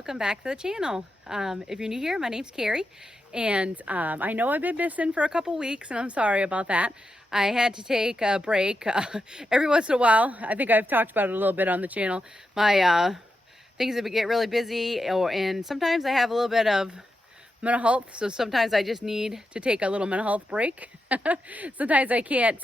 welcome back to the channel. If you're new here, my name's Carrie, and I know I've been missing for a couple weeks, and I'm sorry about that. I had to take a break every once in a while. I think I've talked about it a little bit on the channel. My things that get really busy, and sometimes I have a little bit of mental health, so sometimes I just need to take a little mental health break. Sometimes I can't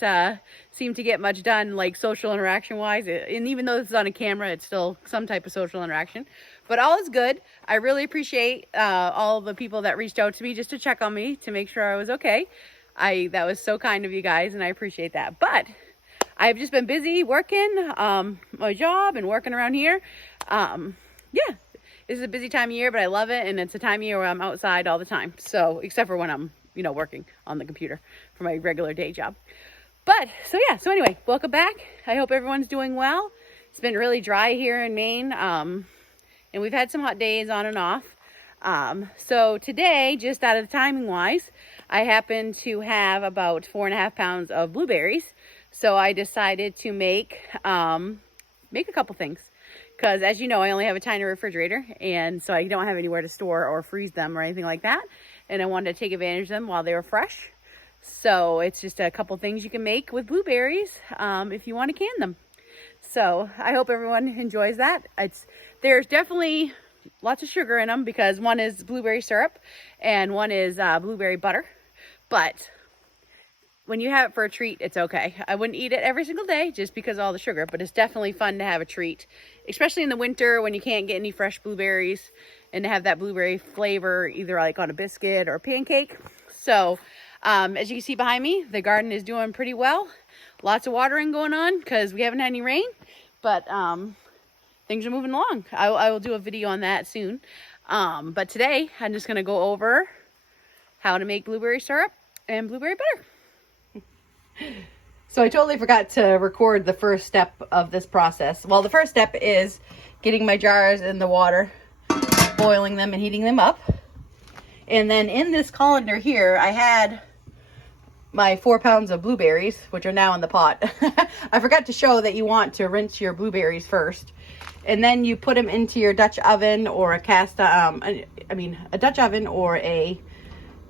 seem to get much done, like social interaction wise, and even though this is on a camera, it's still some type of social interaction, but all is good. I really appreciate all the people that reached out to me just to check on me, to make sure I was okay. That was so kind of you guys, and I appreciate that. But I've just been busy working my job and working around here. Yeah, this is a busy time of year, but I love it, and it's a time of year where I'm outside all the time. So, except for when I'm, working on the computer for my regular day job. But, so anyway, welcome back. I hope everyone's doing well. It's been really dry here in Maine, and we've had some hot days on and off. So today, just out of timing wise, I happen to have about 4.5 pounds of blueberries. So I decided to make a couple things. Because as you know, I only have a tiny refrigerator, and so I don't have anywhere to store or freeze them or anything like that. And I wanted to take advantage of them while they were fresh. So it's just a couple things you can make with blueberries if you want to can them. So I hope everyone enjoys that. There's definitely lots of sugar in them because one is blueberry syrup and one is blueberry butter. But when you have it for a treat, it's okay. I wouldn't eat it every single day just because of all the sugar, but it's definitely fun to have a treat, especially in the winter when you can't get any fresh blueberries, and to have that blueberry flavor either like on a biscuit or a pancake. So as you can see behind me, the garden is doing pretty well. Lots of watering going on because we haven't had any rain, but things are moving along. I will do a video on that soon. But today I'm just going to go over how to make blueberry syrup and blueberry butter. So I totally forgot to record the first step of this process. Well, the first step is getting my jars in the water, boiling them and heating them up. And then in this colander here, I had my 4 pounds of blueberries, which are now in the pot. I forgot to show that you want to rinse your blueberries first. And then you put them into your Dutch oven or a a Dutch oven or a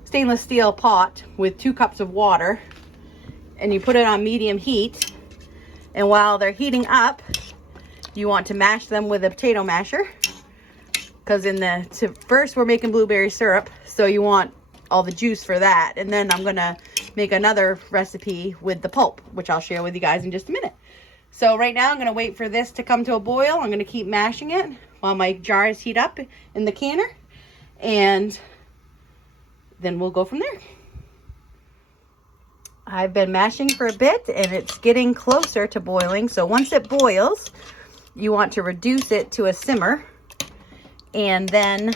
stainless steel pot with 2 cups of water. And you put it on medium heat, and while they're heating up, you want to mash them with a potato masher, because first we're making blueberry syrup, so you want all the juice for that. And then I'm gonna make another recipe with the pulp, which I'll share with you guys in just a minute. So right now I'm gonna wait for this to come to a boil. I'm gonna keep mashing it while my jars heat up in the canner, and then we'll go from there. I've been mashing for a bit, and it's getting closer to boiling. So once it boils, you want to reduce it to a simmer, and then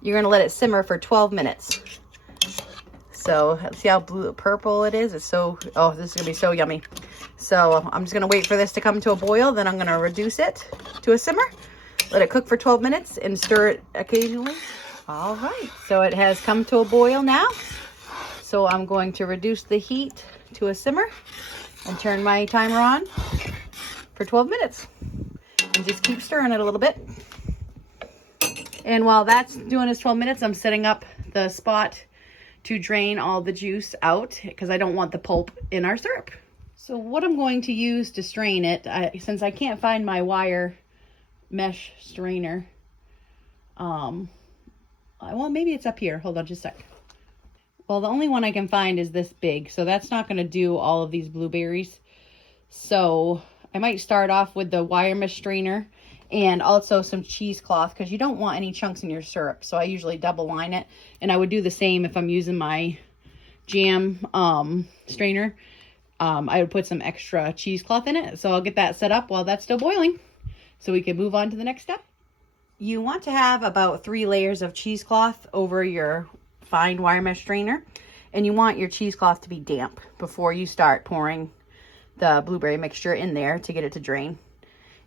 you're going to let it simmer for 12 minutes. So see how purple it is? It's so, oh, this is going to be so yummy. So I'm just going to wait for this to come to a boil. Then I'm going to reduce it to a simmer, let it cook for 12 minutes, and stir it occasionally. All right, so it has come to a boil now. So I'm going to reduce the heat to a simmer and turn my timer on for 12 minutes. And just keep stirring it a little bit. And while that's doing its 12 minutes, I'm setting up the spot to drain all the juice out because I don't want the pulp in our syrup. So what I'm going to use to strain it, since I can't find my wire mesh strainer, well, maybe it's up here. Hold on just a sec. Well, the only one I can find is this big, so that's not going to do all of these blueberries. So I might start off with the wire mesh strainer and also some cheesecloth, because you don't want any chunks in your syrup. So I usually double line it, and I would do the same if I'm using my jam strainer. I would put some extra cheesecloth in it. So I'll get that set up while that's still boiling, so we can move on to the next step. You want to have about 3 layers of cheesecloth over your fine wire mesh strainer, and you want your cheesecloth to be damp before you start pouring the blueberry mixture in there to get it to drain.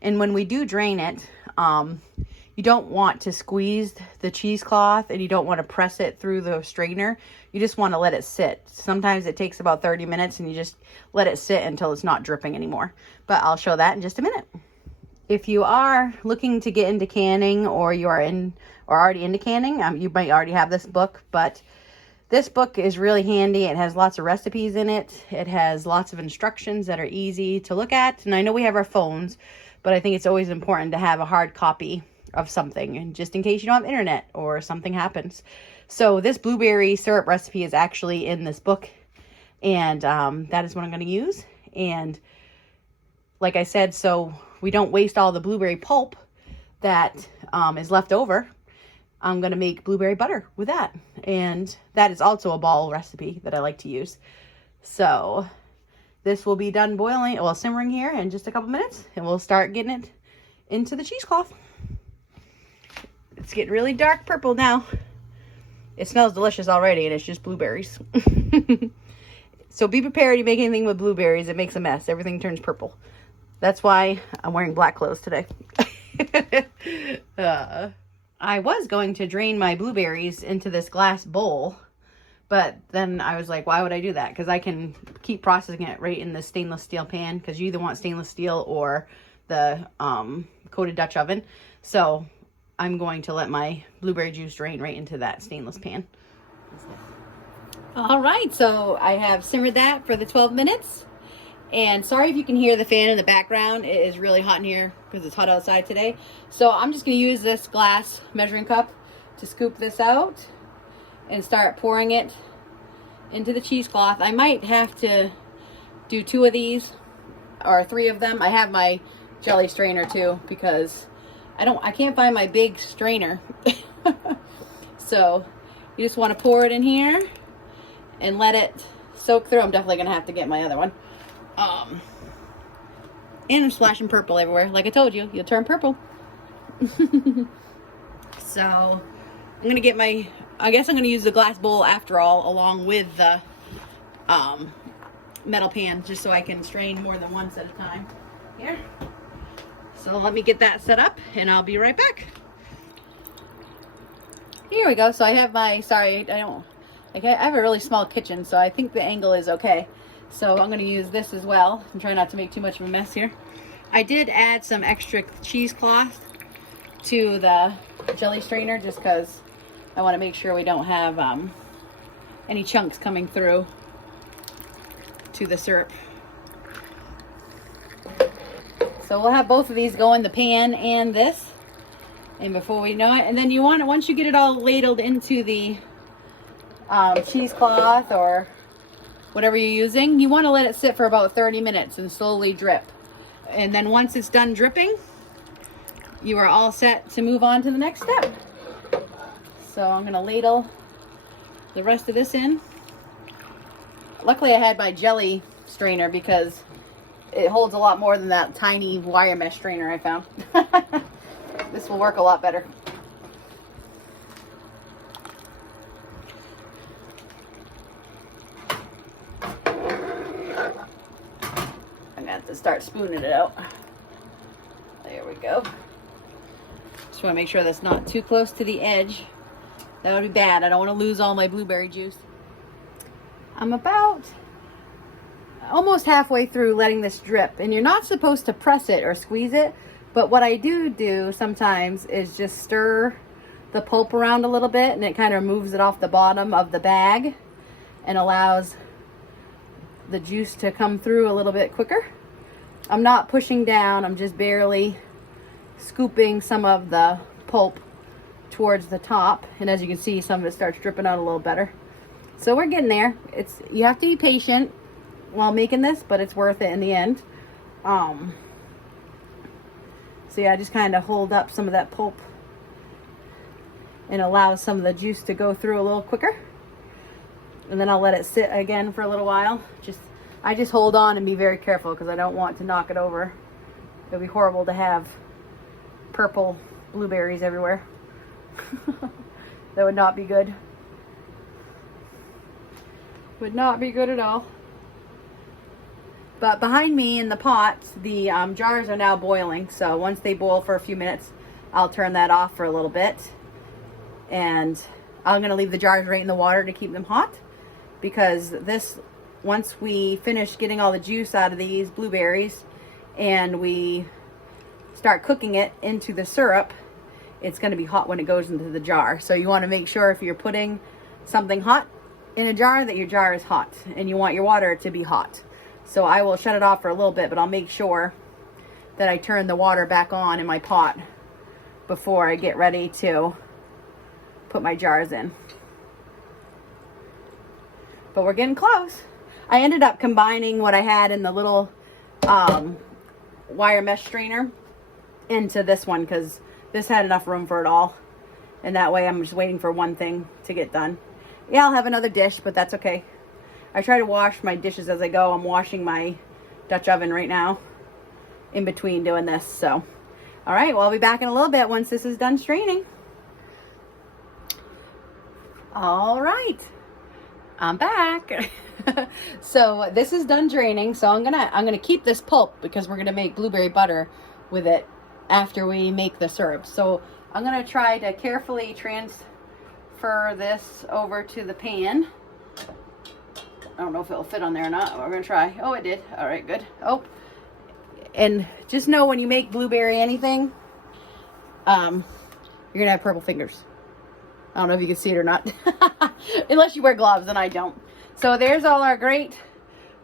And when we do drain it, you don't want to squeeze the cheesecloth, and you don't want to press it through the strainer. You just want to let it sit. Sometimes it takes about 30 minutes, and you just let it sit until it's not dripping anymore. But I'll show that in just a minute. If you are looking to get into canning, or you are already into canning, you might already have this book, but this book is really handy. It has lots of recipes in it. It has lots of instructions that are easy to look at. And I know we have our phones, but I think it's always important to have a hard copy of something, and just in case you don't have internet or something happens. So this blueberry syrup recipe is actually in this book, and that is what I'm going to use. And like I said, so we don't waste all the blueberry pulp that is left over, I'm going to make blueberry butter with that. And that is also a ball recipe that I like to use. So this will be done boiling, well, simmering here in just a couple minutes, and we'll start getting it into the cheesecloth. It's getting really dark purple now. It smells delicious already, and it's just blueberries. So be prepared to make anything with blueberries. It makes a mess. Everything turns purple. That's why I'm wearing black clothes today. I was going to drain my blueberries into this glass bowl, but then I was like, why would I do that? Because I can keep processing it right in the stainless steel pan, because you either want stainless steel or the coated Dutch oven. So I'm going to let my blueberry juice drain right into that stainless pan. All right, so I have simmered that for the 12 minutes. And sorry if you can hear the fan in the background. It is really hot in here because it's hot outside today. So I'm just going to use this glass measuring cup to scoop this out and start pouring it into the cheesecloth. I might have to do 2 of these or 3 of them. I have my jelly strainer too, because I can't find my big strainer. So you just want to pour it in here and let it soak through. I'm definitely going to have to get my other one. And I'm splashing purple everywhere. Like I told you, you'll turn purple. So I'm gonna get I guess I'm gonna use the glass bowl after all, along with the metal pan, just so I can strain more than once at a time. Here. So let me get that set up, and I'll be right back. Here we go. So I have I have a really small kitchen, so I think the angle is okay. So I'm going to use this as well and try not to make too much of a mess here. I did add some extra cheesecloth to the jelly strainer, just because I want to make sure we don't have any chunks coming through to the syrup. So we'll have both of these go in the pan and this. And before we know it, and then once you get it all ladled into the cheesecloth or whatever you're using, you want to let it sit for about 30 minutes and slowly drip. And then once it's done dripping, you are all set to move on to the next step. So I'm going to ladle the rest of this in. Luckily I had my jelly strainer, because it holds a lot more than that tiny wire mesh strainer I found. This will work a lot better. To start spooning it out. There we go. Just want to make sure that's not too close to the edge. That would be bad. I don't want to lose all my blueberry juice. I'm about almost halfway through letting this drip, and you're not supposed to press it or squeeze it, but what I do sometimes is just stir the pulp around a little bit, and it kind of moves it off the bottom of the bag and allows the juice to come through a little bit quicker. I'm not pushing down, I'm just barely scooping some of the pulp towards the top, and as you can see, some of it starts dripping out a little better. So we're getting there. You have to be patient while making this, but it's worth it in the end. So yeah, I just kind of hold up some of that pulp and allow some of the juice to go through a little quicker, and then I'll let it sit again for a little while. I just hold on and be very careful, because I don't want to knock it over. It would be horrible to have purple blueberries everywhere. That would not be good. Would not be good at all. But behind me in the pots, the jars are now boiling. So once they boil for a few minutes, I'll turn that off for a little bit. And I'm going to leave the jars right in the water to keep them hot, because once we finish getting all the juice out of these blueberries and we start cooking it into the syrup, it's going to be hot when it goes into the jar. So you want to make sure if you're putting something hot in a jar that your jar is hot, and you want your water to be hot. So I will shut it off for a little bit, but I'll make sure that I turn the water back on in my pot before I get ready to put my jars in. But we're getting close. I ended up combining what I had in the little wire mesh strainer into this one because this had enough room for it all. And that way I'm just waiting for one thing to get done. Yeah, I'll have another dish, but that's okay. I try to wash my dishes as I go. I'm washing my Dutch oven right now in between doing this. So, all right, well, I'll be back in a little bit once this is done straining. All right, I'm back. So this is done draining. So I'm gonna keep this pulp because we're gonna make blueberry butter with it after we make the syrup. So I'm gonna try to carefully transfer this over to the pan. I don't know if it'll fit on there or not. We're gonna try. Oh, it did. All right, good. Oh, and just know when you make blueberry anything, you're gonna have purple fingers. I don't know if you can see it or not. Unless you wear gloves, and I don't. So there's all our great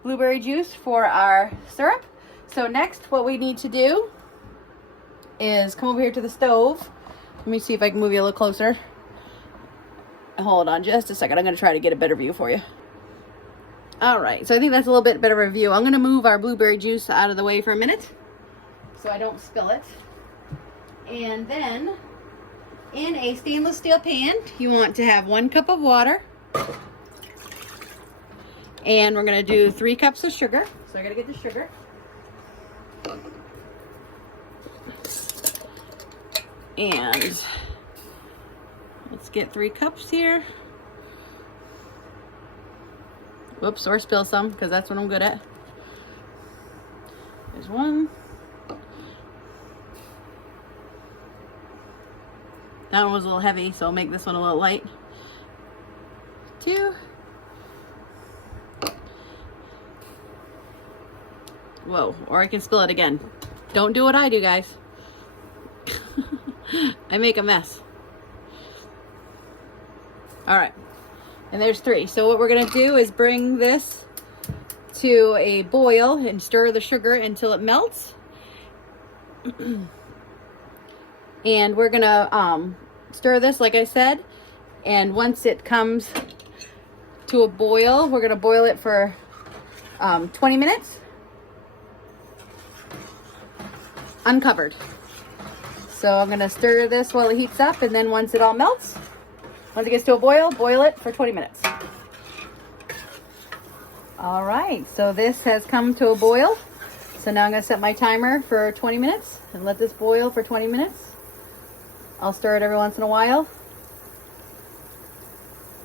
blueberry juice for our syrup. So next, what we need to do is come over here to the stove. Let me see if I can move you a little closer. Hold on just a second. I'm going to try to get a better view for you. All right, so I think that's a little bit better of a view. I'm going to move our blueberry juice out of the way for a minute so I don't spill it. And then in a stainless steel pan, you want to have 1 cup of water. And we're going to do 3 cups of sugar. So I got to get the sugar. And let's get 3 cups here. Whoops, or spill some because that's what I'm good at. There's 1. That one was a little heavy, so I'll make this one a little light. 2. Whoa, or I can spill it again. Don't do what I do, guys. I make a mess. All right, and there's 3. So what we're gonna do is bring this to a boil and stir the sugar until it melts. And we're gonna stir this, like I said, and once it comes to a boil, we're gonna boil it for 20 minutes. Uncovered. So I'm going to stir this while it heats up, and then once it all melts, once it gets to a boil, boil it for 20 minutes. All right, so this has come to a boil. So now I'm going to set my timer for 20 minutes and let this boil for 20 minutes. I'll stir it every once in a while.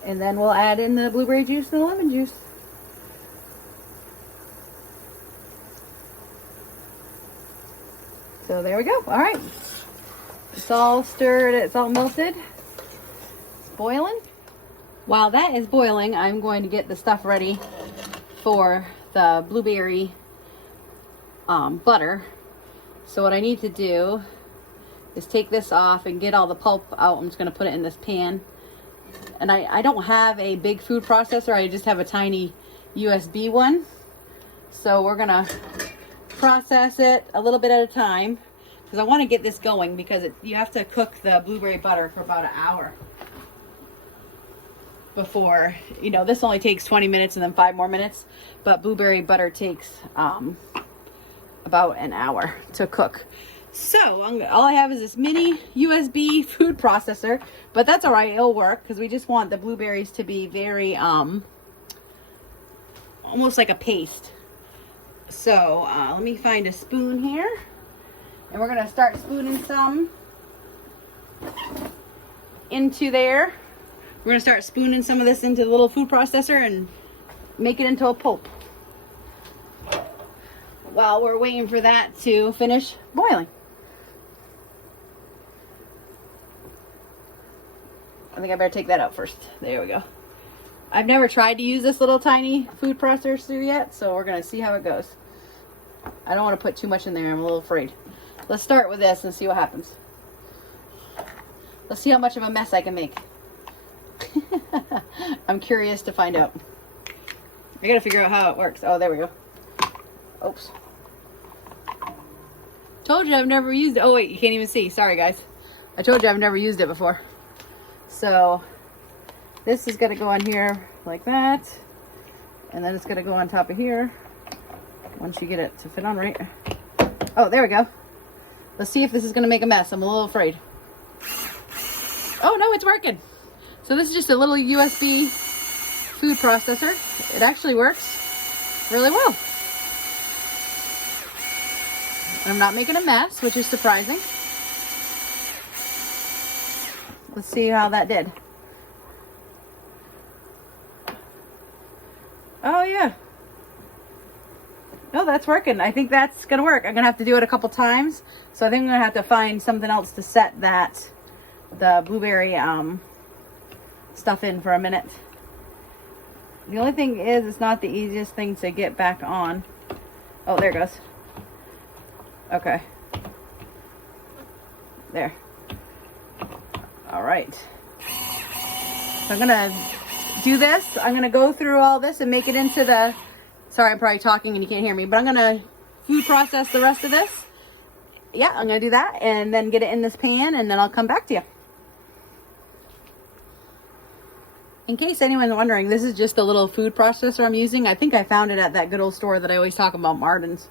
And then we'll add in the blueberry juice and the lemon juice. So there we go. All right. It's all stirred. It's all melted. It's boiling. While that is boiling, I'm going to get the stuff ready for the blueberry butter. So what I need to do is take this off and get all the pulp out. I'm just going to put it in this pan. And I don't have a big food processor. I just have a tiny USB one. So we're going to process it a little bit at a time because I want to get this going because you have to cook the blueberry butter for about an hour before, you know, this only takes 20 minutes and then 5 more minutes, but blueberry butter takes about an hour to cook. So all I have is this mini USB food processor, but that's all right, it'll work because we just want the blueberries to be very almost like a paste. So let me find a spoon here, and we're gonna start spooning some into there. We're gonna start spooning some of this into the little food processor and make it into a pulp while we're waiting for that to finish boiling. I think I better take that out first. There we go. I've never tried to use this little tiny food processor yet, so we're gonna see how it goes. I don't want to put too much in there. I'm a little afraid. Let's start with this and see what happens. Let's see how much of a mess I can make. I'm curious to find out. I gotta figure out how it works. Oh, there we go. Oops. Told you I've never used it. Oh wait, you can't even see. Sorry guys. I told you I've never used it before. So this is gonna go on here like that. And then it's gonna go on top of here. Once you get it to fit on right. Oh, there we go. Let's see if this is gonna make a mess. I'm a little afraid. Oh no, it's working. So this is just a little USB food processor. It actually works really well. I'm not making a mess, which is surprising. Let's see how that did. Oh yeah. No, that's working. I think that's gonna work. I'm gonna have to do it a couple times. So I think I'm gonna have to find something else to set the blueberry stuff in for a minute. The only thing is, it's not the easiest thing to get back on. Oh, there it goes. Okay. There. All right. So I'm gonna do this. I'm gonna go through all this and make it into the, sorry, I'm probably talking and you can't hear me, but I'm gonna food process the rest of this. Yeah, I'm gonna do that and then get it in this pan and then I'll come back to you. In case anyone's wondering, this is just a little food processor I'm using. I think I found it at that good old store that I always talk about, Martin's.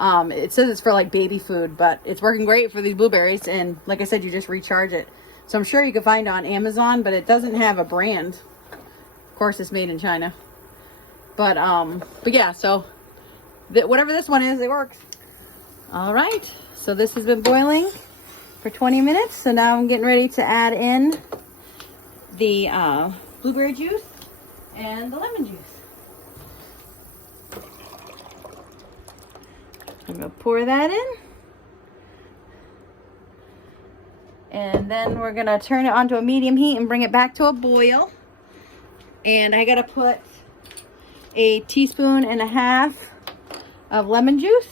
It says it's for like baby food, but it's working great for these blueberries. And like I said, you just recharge it. So I'm sure you can find it on Amazon, but it doesn't have a brand. Of course, it's made in China. But yeah, so whatever this one is, it works. All right, so this has been boiling for 20 minutes. So now I'm getting ready to add in the blueberry juice and the lemon juice. I'm gonna pour that in. And then we're gonna turn it onto a medium heat and bring it back to a boil. And I gotta put a teaspoon and a half of lemon juice.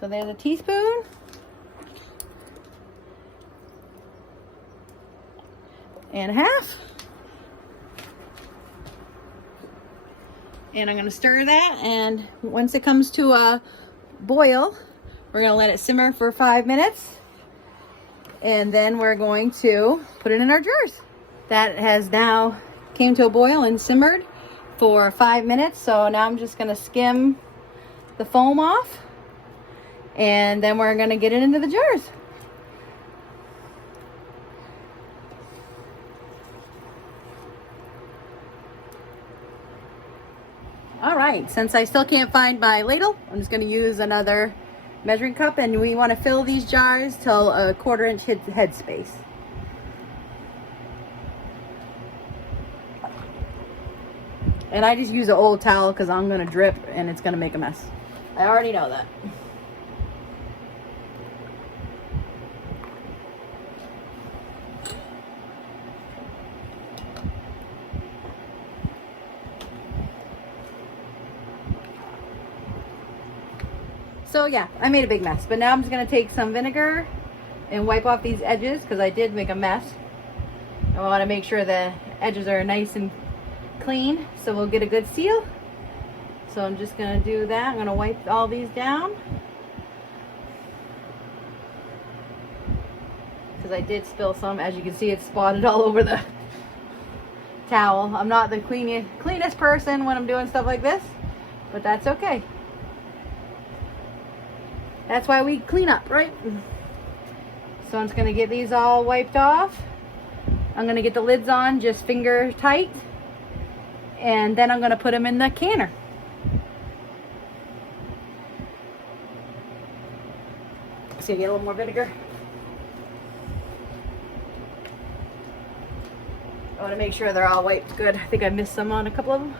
So there's a teaspoon. And a half. And I'm going to stir that, and once it comes to a boil, we're going to let it simmer for 5 minutes, and then we're going to put it in our jars. That has now came to a boil and simmered for 5 minutes, so now I'm just going to skim the foam off, and then we're going to get it into the jars. All right, since I still can't find my ladle, I'm just gonna use another measuring cup, and we wanna fill these jars till a 1/4 inch head space. And I just use an old towel because I'm gonna drip and it's gonna make a mess. I already know that. So yeah, I made a big mess, but now I'm just gonna take some vinegar and wipe off these edges because I did make a mess. I want to make sure the edges are nice and clean so we'll get a good seal. So I'm just gonna do that. I'm gonna wipe all these down because I did spill some. As you can see, it's spotted all over the towel. I'm not the cleanest person when I'm doing stuff like this, but that's okay. That's why we clean up, right? So I'm just gonna get these all wiped off. I'm gonna get the lids on, just finger tight. And then I'm gonna put them in the canner. So you get a little more vinegar. I wanna make sure they're all wiped good. I think I missed some on a couple of them.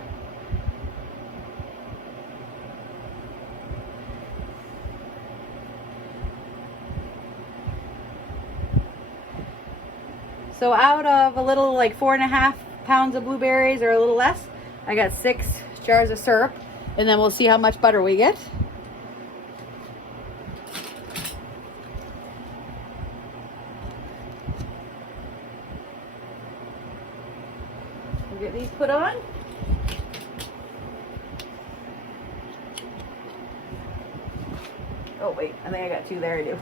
So out of a little like 4.5 pounds of blueberries or a little less, I got 6 jars of syrup, and then we'll see how much butter we get. get these put on. Oh wait, I think I got two there. I do.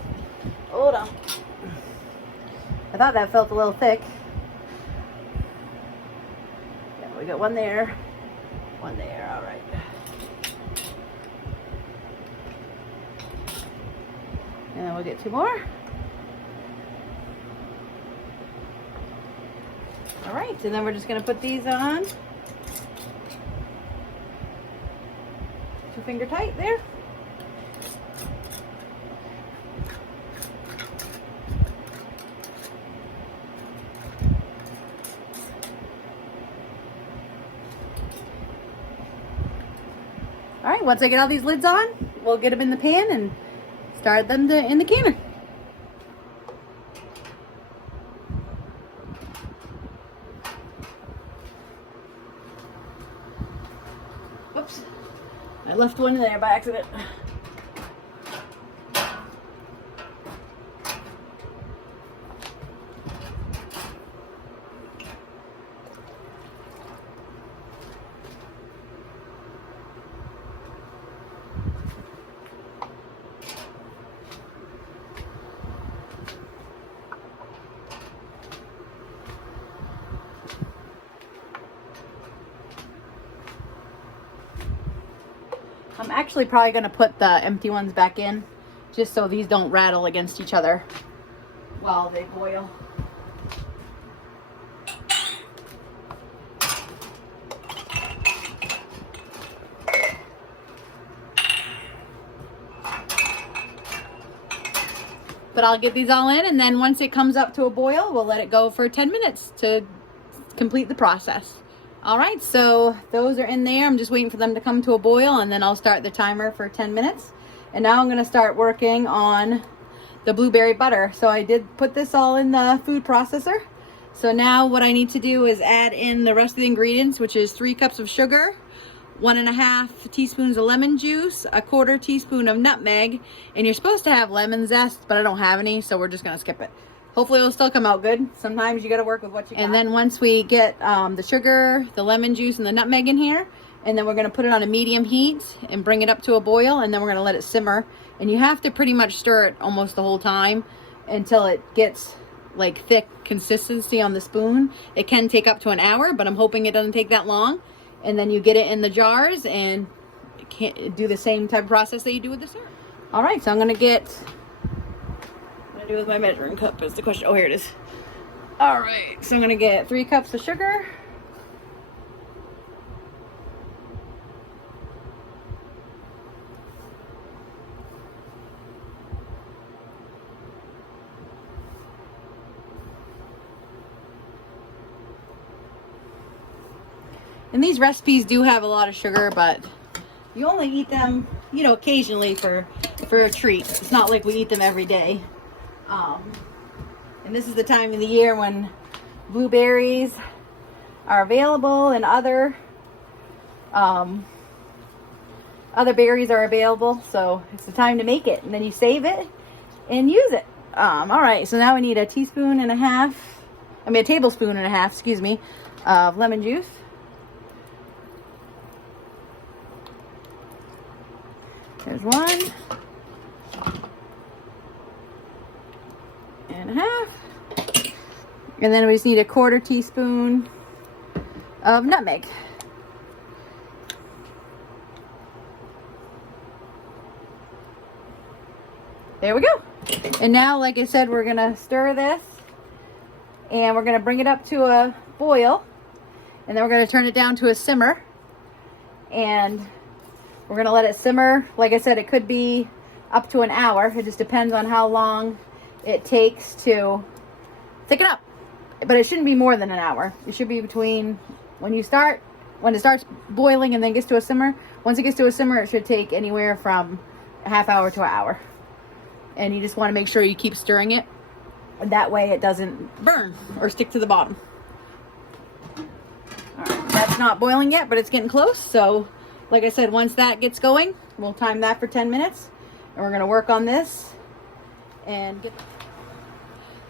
Hold on. I thought that felt a little thick. Yeah, we got one there. One there, all right. And then we'll get two more. All right, and then we're just gonna put these on. 2-finger tight there. All right, once I get all these lids on, we'll get them in the pan and start them in the canner. Oops, I left one in there by accident. I'm actually probably going to put the empty ones back in just so these don't rattle against each other while they boil. But I'll get these all in, and then once it comes up to a boil, we'll let it go for 10 minutes to complete the process. All right, so those are in there. I'm just waiting for them to come to a boil, and then I'll start the timer for 10 minutes. And now I'm gonna start working on the blueberry butter. So I did put this all in the food processor. So now what I need to do is add in the rest of the ingredients, which is 3 cups of sugar, 1.5 teaspoons of lemon juice, 1/4 teaspoon of nutmeg, and you're supposed to have lemon zest, but I don't have any, so we're just gonna skip it. Hopefully it'll still come out good. Sometimes you gotta work with what you got. And then once we get the sugar, the lemon juice, and the nutmeg in here, and then we're gonna put it on a medium heat and bring it up to a boil, and then we're gonna let it simmer. And you have to pretty much stir it almost the whole time until it gets like thick consistency on the spoon. It can take up to an hour, but I'm hoping it doesn't take that long. And then you get it in the jars and do the same type of process that you do with the syrup. All right, so I'm gonna get, what do I do with my measuring cup is the question. Oh, here it is. All right, so I'm gonna get 3 cups of sugar. And these recipes do have a lot of sugar, but you only eat them, you know, occasionally for a treat. It's not like we eat them every day. And this is the time of the year when blueberries are available and other berries are available. So it's the time to make it, and then you save it and use it. All right, so now we need a tablespoon and a half, excuse me, of lemon juice. There's 1.5 and then we just need a 1/4 teaspoon of nutmeg. There we go. And now, like I said, we're gonna stir this and we're gonna bring it up to a boil, and then we're gonna turn it down to a simmer, and we're gonna let it simmer. Like I said, it could be up to an hour. It just depends on how long it takes to thicken up. But it shouldn't be more than an hour. It should be between when it starts boiling and then gets to a simmer. Once it gets to a simmer, it should take anywhere from a half hour to an hour. And you just wanna make sure you keep stirring it. That way it doesn't burn or stick to the bottom. All right, that's not boiling yet, but it's getting close. So like I said, once that gets going, we'll time that for 10 minutes, and we're gonna work on this and get.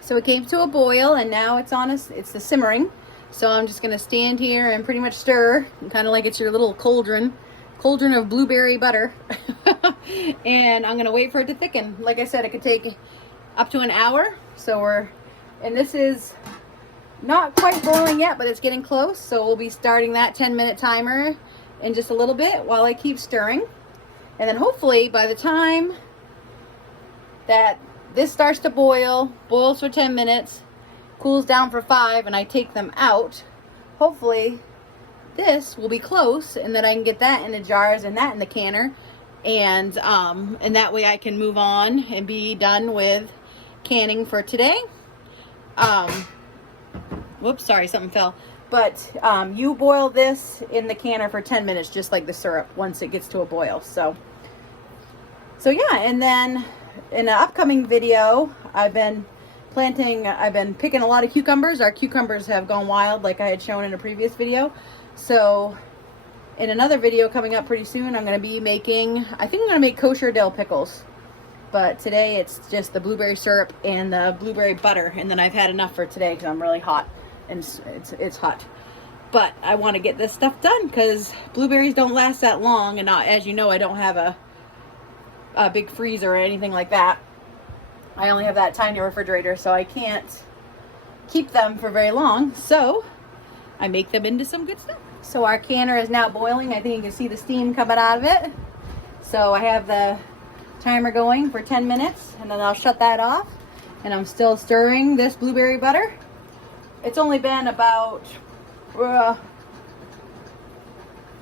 So it came to a boil, and now it's the simmering. So I'm just gonna stand here and pretty much stir, kind of like it's your little cauldron of blueberry butter. And I'm gonna wait for it to thicken. Like I said, it could take up to an hour. And this is not quite boiling yet, but it's getting close. So we'll be starting that 10-minute timer in just a little bit while I keep stirring. And then hopefully by the time that this starts to boils for 10 minutes, cools down for 5, and I take them out, hopefully this will be close, and then I can get that in the jars and that in the canner, and that way I can move on and be done with canning for today. Whoops, sorry, something fell. But you boil this in the canner for 10 minutes, just like the syrup, once it gets to a boil. So yeah, and then in an upcoming video, I've been picking a lot of cucumbers. Our cucumbers have gone wild, like I had shown in a previous video. So in another video coming up pretty soon, I'm going to be making, I think I'm going to make kosher dill pickles. But today it's just the blueberry syrup and the blueberry butter. And then I've had enough for today because I'm really hot and it's hot. But I want to get this stuff done because blueberries don't last that long. And as you know, I don't have a big freezer or anything like that. I only have that tiny refrigerator, so I can't keep them for very long. So I make them into some good stuff. So our canner is now boiling. I think you can see the steam coming out of it. So I have the timer going for 10 minutes, and then I'll shut that off. And I'm still stirring this blueberry butter. It's only been about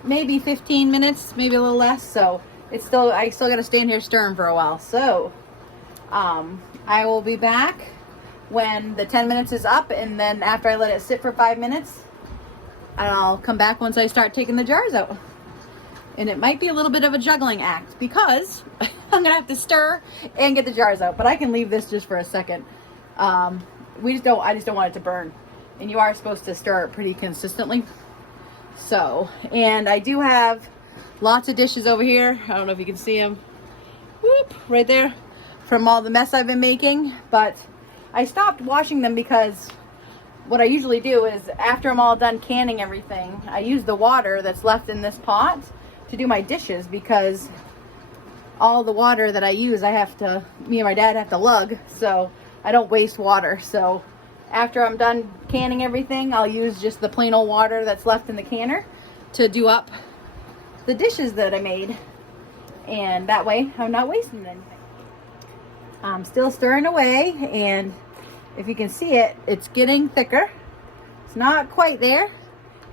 maybe 15 minutes, maybe a little less. So I still got to stand here stirring for a while. So I will be back when the 10 minutes is up, and then after I let it sit for 5 minutes, I'll come back once I start taking the jars out. And it might be a little bit of a juggling act because I'm gonna have to stir and get the jars out, but I can leave this just for a second. I just don't want it to burn, and you are supposed to stir it pretty consistently. So, and I do have lots of dishes over here. I don't know if you can see them. Whoop, right there, from all the mess I've been making. But I stopped washing them because what I usually do is after I'm all done canning everything, I use the water that's left in this pot to do my dishes, because all the water that I use, me and my dad have to lug, so I don't waste water. So after I'm done canning everything, I'll use just the plain old water that's left in the canner to do up the dishes that I made, and that way I'm not wasting anything. I'm still stirring away, and if you can see it, it's getting thicker. It's not quite there.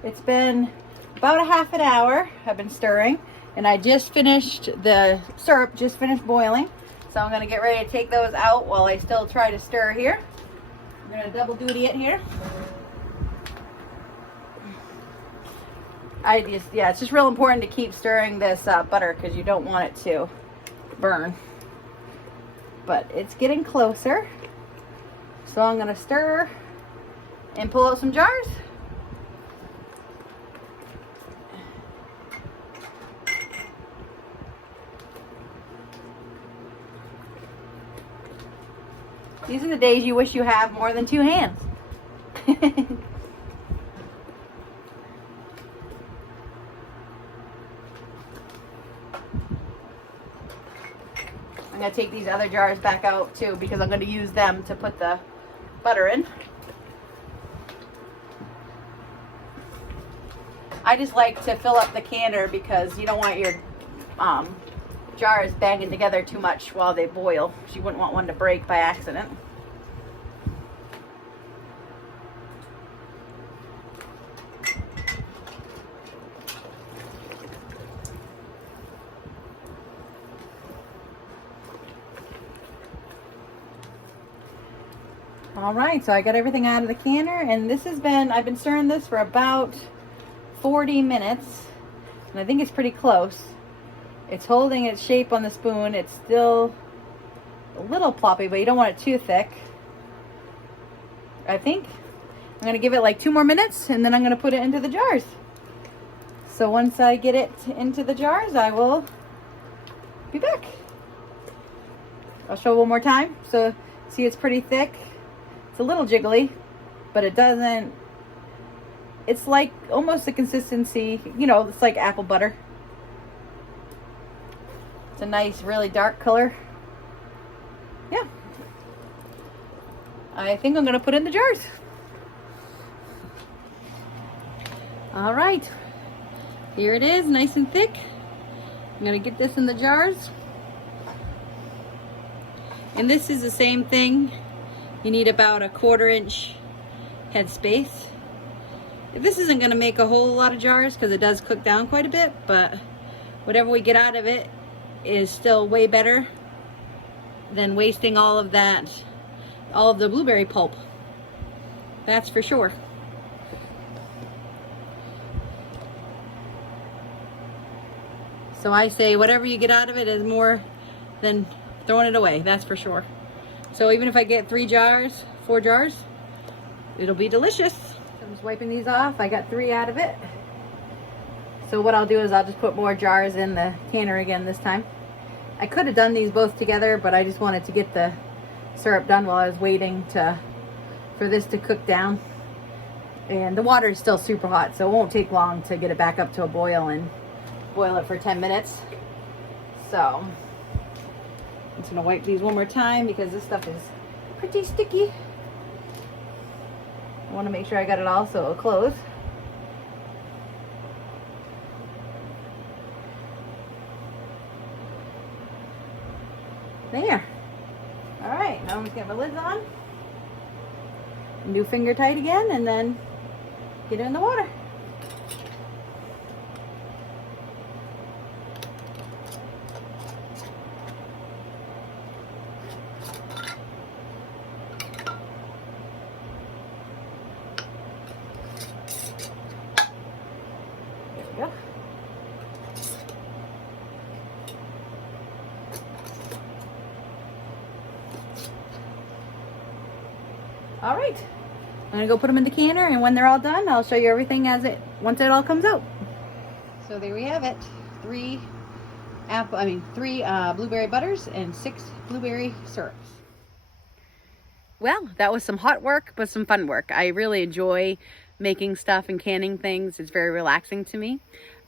It's been about a half an hour I've been stirring, and I just finished, the syrup just finished boiling. So I'm gonna get ready to take those out while I still try to stir here. I'm gonna double duty it here. It's just real important to keep stirring this butter because you don't want it to burn. But it's getting closer. So I'm gonna stir and pull out some jars. These are the days you wish you have more than 2 hands. I'm going to take these other jars back out too, because I'm going to use them to put the butter in. I just like to fill up the canner because you don't want your jars banging together too much while they boil. You wouldn't want one to break by accident. All right, so I got everything out of the canner, and I've been stirring this for about 40 minutes, and I think it's pretty close. It's holding its shape on the spoon. It's still a little ploppy, but you don't want it too thick. I think I'm gonna give it like 2 more minutes, and then I'm gonna put it into the jars. So once I get it into the jars, I will be back. I'll show one more time. So see, it's pretty thick. It's a little jiggly, but it doesn't It's like almost the consistency, you know, it's like apple butter. It's a nice, really dark color. Yeah. I think I'm gonna put it in the jars. All right, here it is, nice and thick. I'm gonna get this in the jars. And this is the same thing. You need about a 1/4 inch head space. This isn't gonna make a whole lot of jars because it does cook down quite a bit, but whatever we get out of it is still way better than wasting all of that, all of the blueberry pulp. That's for sure. So I say whatever you get out of it is more than throwing it away, that's for sure. So even if I get 3 jars, 4 jars, it'll be delicious. So I'm just wiping these off. I got 3 out of it. So what I'll do is I'll just put more jars in the canner again this time. I could have done these both together, but I just wanted to get the syrup done while I was waiting for this to cook down. And the water is still super hot, so it won't take long to get it back up to a boil and boil it for 10 minutes. So I'm just gonna wipe these one more time because this stuff is pretty sticky. I want to make sure I got it all so it'll close. There. All right, now I'm just gonna get my lids on. And do finger tight again, and then get it in the water. Go. All right, I'm gonna go put them in the canner, and when they're all done, I'll show you everything once it all comes out. So there we have it. 3 blueberry butters and 6 blueberry syrups. Well, that was some hot work, but some fun work. I really enjoy making stuff and canning things. It's very relaxing to me.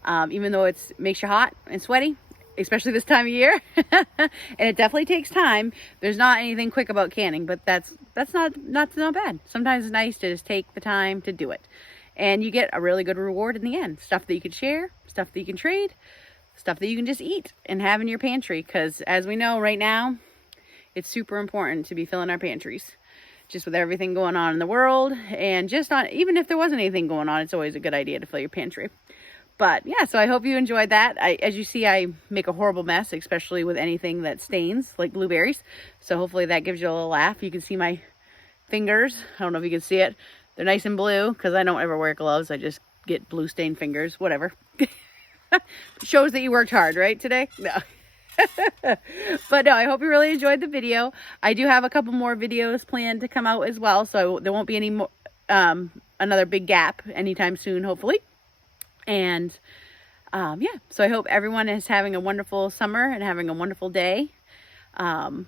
Even though it makes you hot and sweaty, especially this time of year. And it definitely takes time. There's not anything quick about canning, but that's not bad. Sometimes it's nice to just take the time to do it. And you get a really good reward in the end. Stuff that you can share, stuff that you can trade, stuff that you can just eat and have in your pantry. Because as we know right now, it's super important to be filling our pantries. Just with everything going on in the world, and even if there wasn't anything going on, it's always a good idea to fill your pantry. But yeah, so I hope you enjoyed that. As you see, I make a horrible mess, especially with anything that stains, like blueberries. So hopefully that gives you a little laugh. You can see my fingers. I don't know if you can see it. They're nice and blue because I don't ever wear gloves. I just get blue stained fingers, whatever. Shows that you worked hard, right, today? No. But no, I hope you really enjoyed the video. I do have a couple more videos planned to come out as well, so there won't be any more another big gap anytime soon, hopefully. And yeah, so I hope everyone is having a wonderful summer and having a wonderful day. I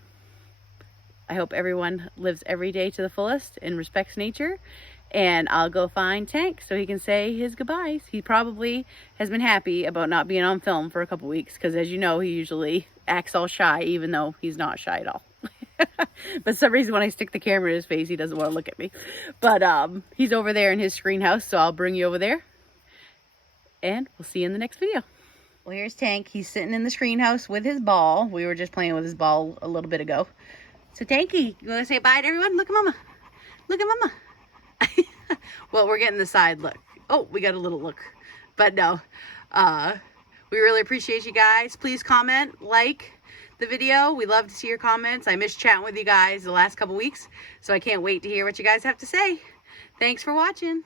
hope everyone lives every day to the fullest and respects nature. And I'll go find Tank so he can say his goodbyes. He probably has been happy about not being on film for a couple weeks because, as you know, he usually acts all shy, even though he's not shy at all. But for some reason, when I stick the camera in his face, he doesn't want to look at me. But he's over there in his screen house, so I'll bring you over there. And we'll see you in the next video. Well, here's Tank. He's sitting in the screen house with his ball. We were just playing with his ball a little bit ago. So, Tanky, you want to say bye to everyone? Look at Mama. Look at Mama. Well, we're getting the side look. Oh, we got a little look. But no, we really appreciate you guys. Please comment, like the video. We love to see your comments. I miss chatting with you guys the last couple weeks, so I can't wait to hear what you guys have to say. Thanks for watching.